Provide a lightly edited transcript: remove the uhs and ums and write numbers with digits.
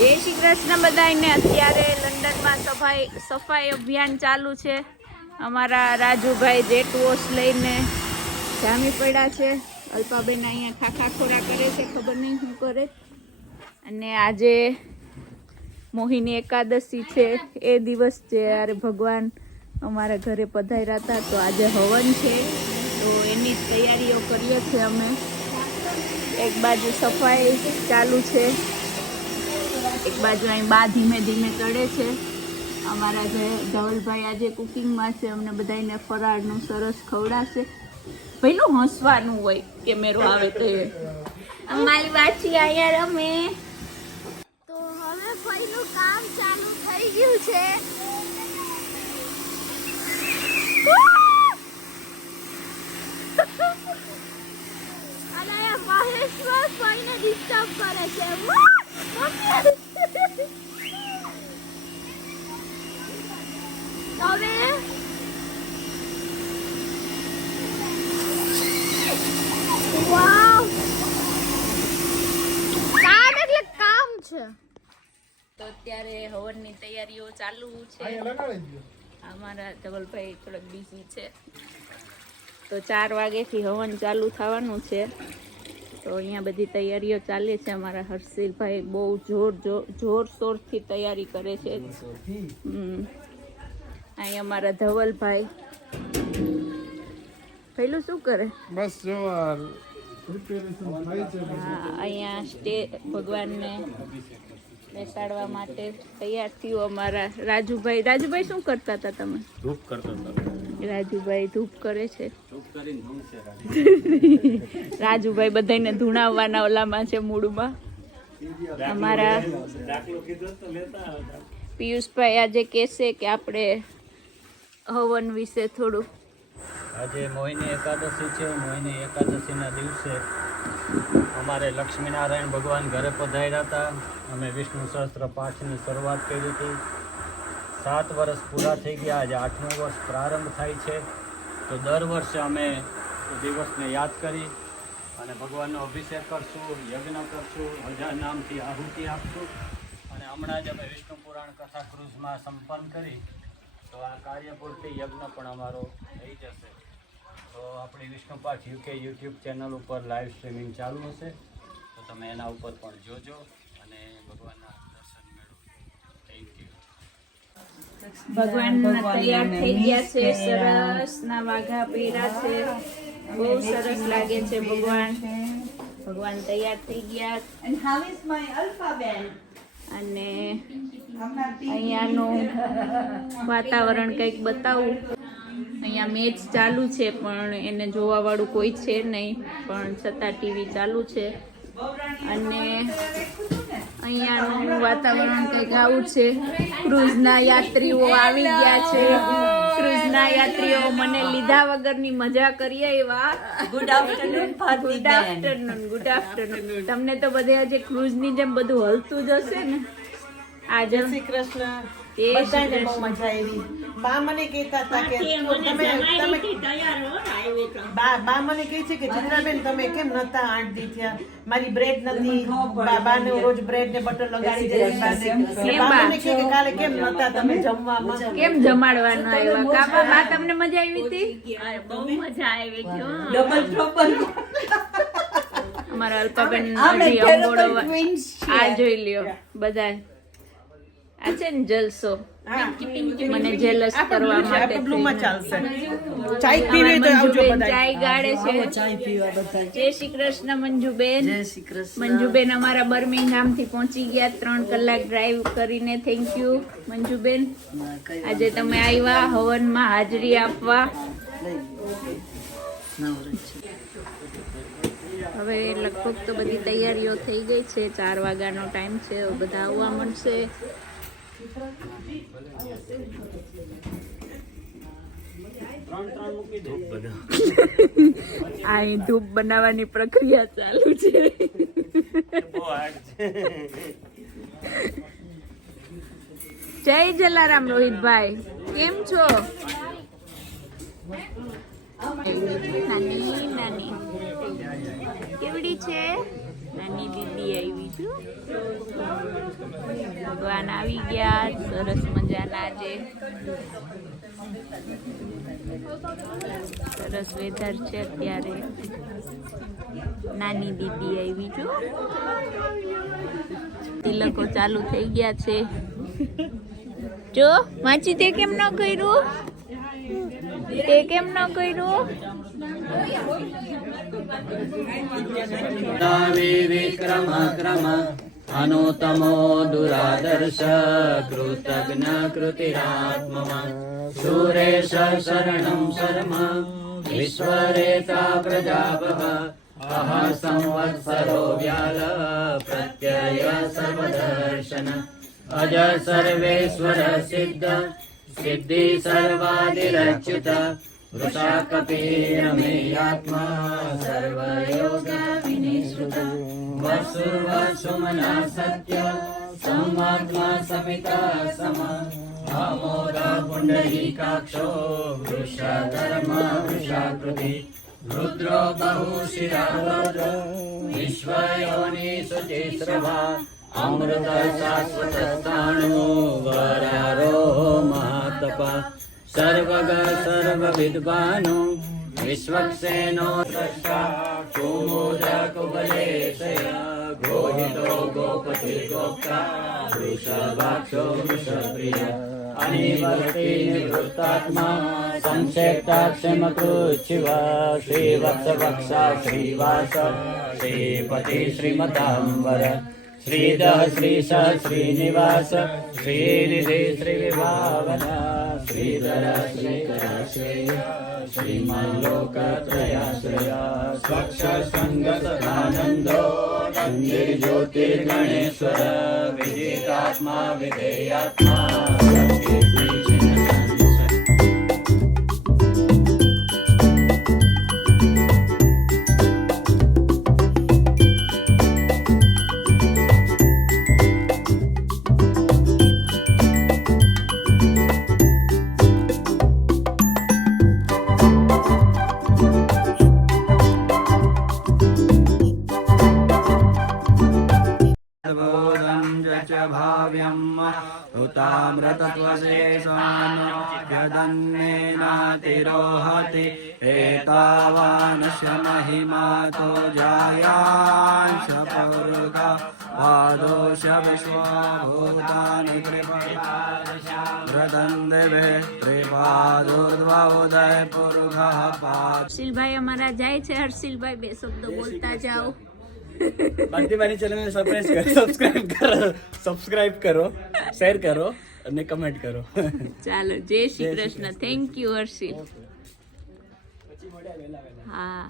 જય શ્રી કૃષ્ણ બધાને। અત્યારે લંડનમાં સફાઈ અભિયાન ચાલુ છે। અમારા રાજુભાઈ જેટ વોશ લઈને જામી પડ્યા છે। અલ્પાબેન અહીંયા ખાખા ખોરા કરે છે, ખબર નહીં શું કરે। અને આજે મોહિની એકાદશી છે, એ દિવસ જ્યારે ભગવાન અમારા ઘરે પધાર્યા હતા, તો આજે હવન છે, તો એની તૈયારીઓ કરીએ છીએ અમે। એક બાજુ સફાઈ ચાલુ છે, એક બાજુ અહીં બા ધીમે ધીમે ચડે છે। અમારા ધવલભાઈ આજે કુકિંગમાં છે, અમને બધાને ફરાળનું સરસ ખવડાવશે। પેલું હસવાનું હોય કેમેરો આવે તો અમારી બાછી અહીંયા રમે। તો હવે ફઈનું કામ ચાલુ થઈ ગયું છે। અને મહેશ્વર ફઈને ડિસ્ટર્બ કરે છે। હવે વાવ, કામ એટલે કામ છે। તો અત્યારે હવનની તૈયારીઓ ચાલુ છે। અમારા ધવલભાઈ થોડાક બિઝી છે, તો 4 વાગ્યાથી હવન ચાલુ થવાનું છે। તો અહીંયા બધી તૈયારીઓ ચાલે છે। અમારા હર્ષિલભાઈ બહુ જોરશોરથી તૈયારી કરે છે। અહીં અમારા ધવલભાઈ પેલું શું કરે? બસ જો અહીંયા ભગવાનને બેસાડવા માટે તૈયાર થયું અમારા રાજુભાઈ। રાજુભાઈ શું કરતા હતા તમે? ધૂપ કરતો હતો। રાજુભાઈ ધૂપ કરે છે। રાજુભાઈ બધાને ધૂણાવવાના ઓલામાં છે, મૂડમાં। અમારા પિયુષભાઈ આજે કહેશે કે આપણે હવન વિશે થોડું। આજે મોહિની એકાદશી છે। મોહિની એકાદશીના દિવસે અમારે લક્ષ્મીનારાયણ ભગવાન ઘરે પધાર્યા હતા। અમે વિષ્ણુ સહસ્ત્ર પાઠની શરૂઆત કરી હતી। 7 વર્ષ પૂરા થઈ ગયા, આજે 8મું વર્ષ પ્રારંભ થાય છે। તો દર વર્ષે અમે દિવસને યાદ કરી અને ભગવાનનો અભિષેક કરશું, યજ્ઞ કરશું, 1000 નામથી આહુતિ આપશું। અને હમણાં જ અમે વિષ્ણુ પુરાણ કથા ક્રુઝમાં સંપન્ન કરી, તો આ કાર્યપૂર્તિ યજ્ઞ પણ અમારો થઈ જશે। તો આપણી વિષ્ણુપાઠ યુકે યુટ્યુબ ચેનલ ઉપર લાઈવ સ્ટ્રીમિંગ ચાલુ હશે, તો તમે એના ઉપર પણ જોજો અને ભગવાનના દર્શન મેળવો। Thank you. ભગવાન તૈયાર થઈ ગયા છે, સરસ ના વાઘા પહેર્યા છે, બહુ સરસ લાગે છે ભગવાન। ભગવાન તૈયાર થઈ ગયા। અને અહીંયાનું વાતાવરણ કંઈક બતાવું। અહીંયા મેચ ચાલુ છે, પણ એને જોવા વાળું કોઈ છે નહીં, પણ છતાં ટીવી ચાલુ છે। અને અહીંયાનું વાતાવરણ કંઈક આવું છે। ક્રુઝના યાત્રીઓ આવી ગયા છે। ક્રુઝના યાત્રીઓ મને લીધા વગરની મજા કરી આવ્યા। Good afternoon, good afternoon, good afternoon. તમને તો બધે આજે ક્રુઝની જેમ બધું હલતું જ હશે ને? આજે શ્રી કૃષ્ણ, જય શ્રી બધાને બહુ મજા આવી। બા મને કહેતા હતા કે બા મને કહે છે કે ચિત્રાબેન તમે કેમ નતા 8 દી થયા, મારી બ્રેડ નથી, બાને રોજ બ્રેડ ને બટર લગાડી દેવી બાને। બા મને કહે કે કાલે કેમ નતા તમે જમવામાં, કેમ જમાડવાના આવ્યા? કાપા બા તમને મજા આવી હતી? બહુ મજા આવી છે। Double trouble. અમારા અલ્પાબેન હજી અંગોળો આ જોઈ લ્યો બધા। આ છે ને જલસો, મને જેલસ કરવા માટે ચાલશે। ચાય પીવી તો આવજો બધા। ચાય ગાળે છે। જય શ્રી કૃષ્ણ મંજુબેન। મંજુબેન અમારા બર્મિંગહામ થી પહોંચી ગયા 3 કલાક ડ્રાઈવ કરીને। થેન્ક યુ મંજુબેન, આજે તમે આવ્યા હવનમાં હાજરી આપવા। હવે લગભગ તો બધી તૈયારીઓ થઈ ગઈ છે। 4 વાગ્યાનો ટાઈમ છે, બધા આવવા મળશે। આ ધૂપ બનાવવાની પ્રક્રિયા ચાલુ છે। જય જલારામ રોહિતભાઈ, કેમ છો? નાની નાની કેવડી છે? નાની દીદી આવી છું. ભગવાન આવી ગયા. સરસ મજાના આજે સરસ વેધર છે અત્યારે. નાની દીદી આવી છું. તિલકો ચાલુ થઈ ગયા છે. જો માચી તે કેમ ન કર્યું? તે કેમ ન કર્યું? વિક્રમ ક્રમ અનુતમો દુરાદર્શ કૃતજ્ઞ કૃતિરાત્મા સુરેશ શરણં શર્મ વિશ્વરેતા પ્રજાપહ અહ સંવત્સરો વ્યાલ પ્રત્યય સર્વદર્શન અજ સર્વેશ્વર સિદ્ધ સિદ્ધિ સર્વાદિરચ્યુત વૃષા કપિરમેયાત્મા સર્વયોગ વિનિશ્રુત વસુર્વસુમના સત્ય સમાત્મા સપિતા સમ આમોદા પુંડરીકાક્ષો વૃષાધર્મ વૃષાકૃતિ રુદ્રો બહુશિરાવદ્ર વિશ્વયોનિ શુચિસ્રવા અમૃત શાશ્વત સ્થાણુ વરારોહ મહાતપા સર્વગ સર્વવિદ્વાનો વિશ્વક્સેનો દ્રષ્ટા કુમુદ કુબલેશય ગોહિતો ગોપતિ ગોપ્તા વૃષભાક્ષો વૃષપ્રિય અનિવર્તિ નિવૃત્તાત્મા સંક્ષેપ્તાક્ષમકૃચ્છિવા શ્રીવત્સવક્ષા શ્રીવાસ શ્રીપતિ શ્રીમતાંબર શ્રીદઃ શ્રીશ શ્રીનિવાસ શ્રીનિધિ શ્રીવિભાવના શ્રીધર શ્રીકરાશ્રય શ્રીમલ્લોકત્રયાશ્રયા સ્વક્ષ સંગસદાનંદો મંદિર જ્યોતિર્ગણેશ્વર વિજિતાત્મા વિધેયાત્મા ृतामृतत्वशेषान्यदन्नेनातिरोहति एतावानस्य महिमा तो जायांश पौरुगा पादोष विश्वभूतानि त्रिपदादशाव्रतन्देवे त्रिपादोर्ध्वोदय पुरुषः पाद. હર્ષિલભાઈ અમારા જાય છે. હર્ષિલભાઈ બે શબ્દો બોલતા જાઓ. બંટીભાઈની ચેનલને સબસ્ક્રાઇબ કરો, શેર કરો અને કમેન્ટ કરો. ચાલો, જય શ્રી કૃષ્ણ. Thank you Harshil. હા.